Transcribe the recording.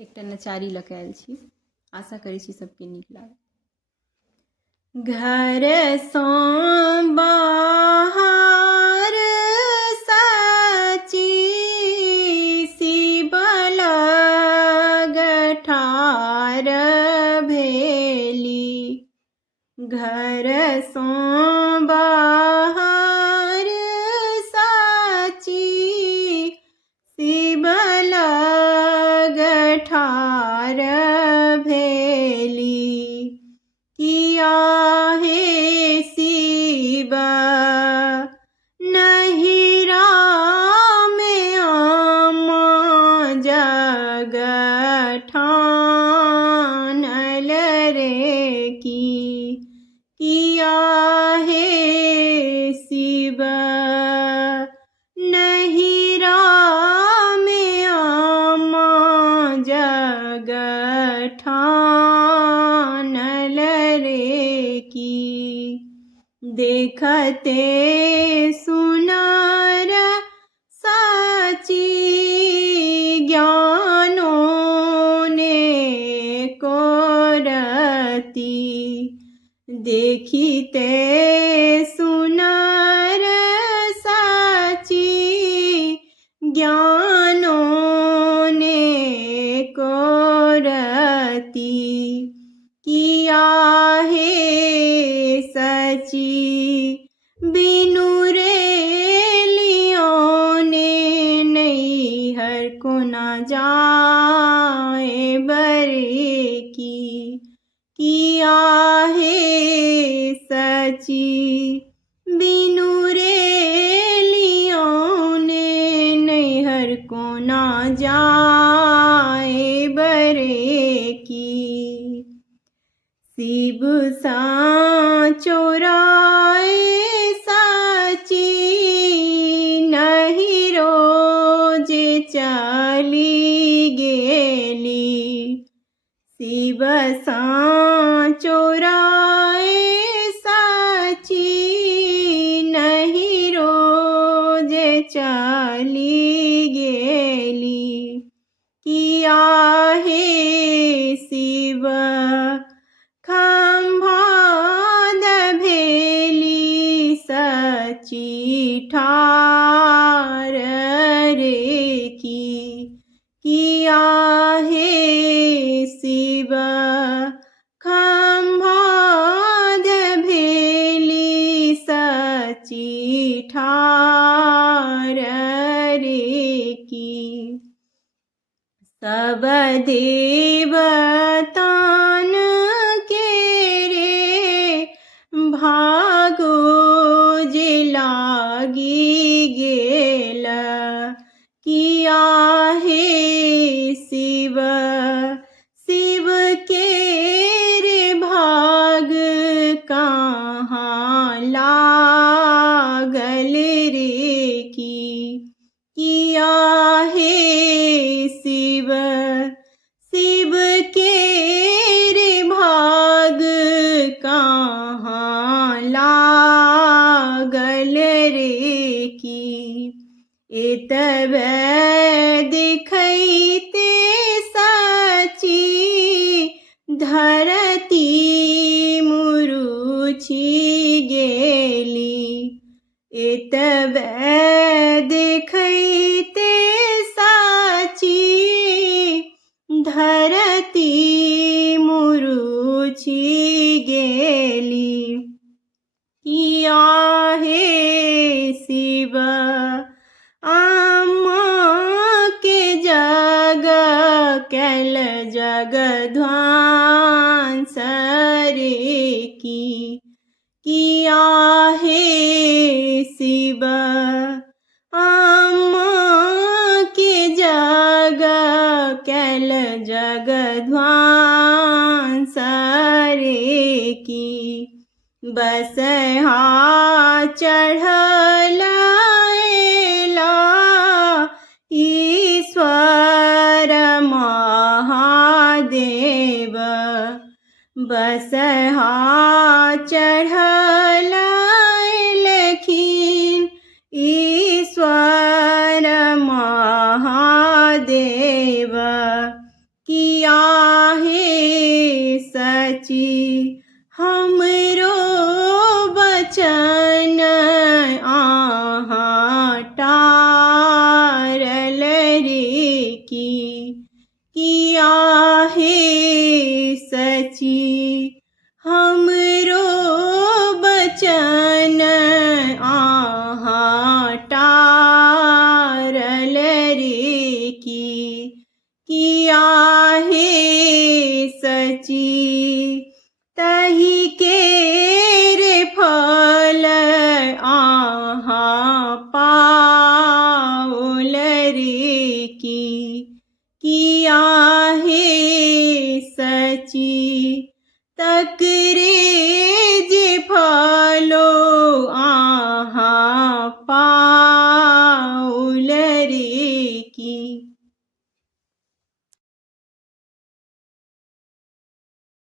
एकटा नचारी लऽ कऽ आयल छी। आशा करै छी सबके नीक लागत। घरसँ बाहर साची शिव लग ठाढ़ भेली। घरसँ बाहर साची शिव लग ठाढ़ भेली। किया हे शिव नहिरा में आमा जग ठानल रे की। किया हे शिव नहिरा में आमा जग ठानल रे की। देखते सुनार साची ज्ञानों ने कोरती। देखिते सुनार साची ज्ञानों ने कोरती। किया हे सची बिनु रे लियों ने नैहर को ना जाए बरे की। किया हे सची बिनु रे लियों ने नैहर को ना जाए बरे की। शिव सा चोराए साची नहीं रोजे चली गेली। शिव सा चोराए साची नहीं रोजे चली गेली। किया हे शिव खम्भाद भेली सची ठार रे की। किया हे शिव खम्भाद भेली सची ठार रे की। सब देवतान के रे भागो जे लागी गेल। किया हे शिव शिव के रे भाग कहाँ लागल रे की। किया हे शिव शिव के रे भाग कहाँ लागल रे की। एतबे देखैते साची धरती मुरुछि गेली। एतबे देखैते साची धरती मुरुछि गेली। किया हे शिव आमा के जग कैल जग ध्वंस रे की। किया हे शिव आमा के जग कैल जग ध्वंस रे की। बसहा चढ़ल एला ईश्वर महादेव। बसहा चढ़ल एलखिन ईश्वर महादेव। किया है सची हमरो बचन आहाँ टारल रे की किया है सची हमरो बचन आहाँ टारल रे की किया है सची तही के रे फल आहाँ पाओल रे की किया है सची तक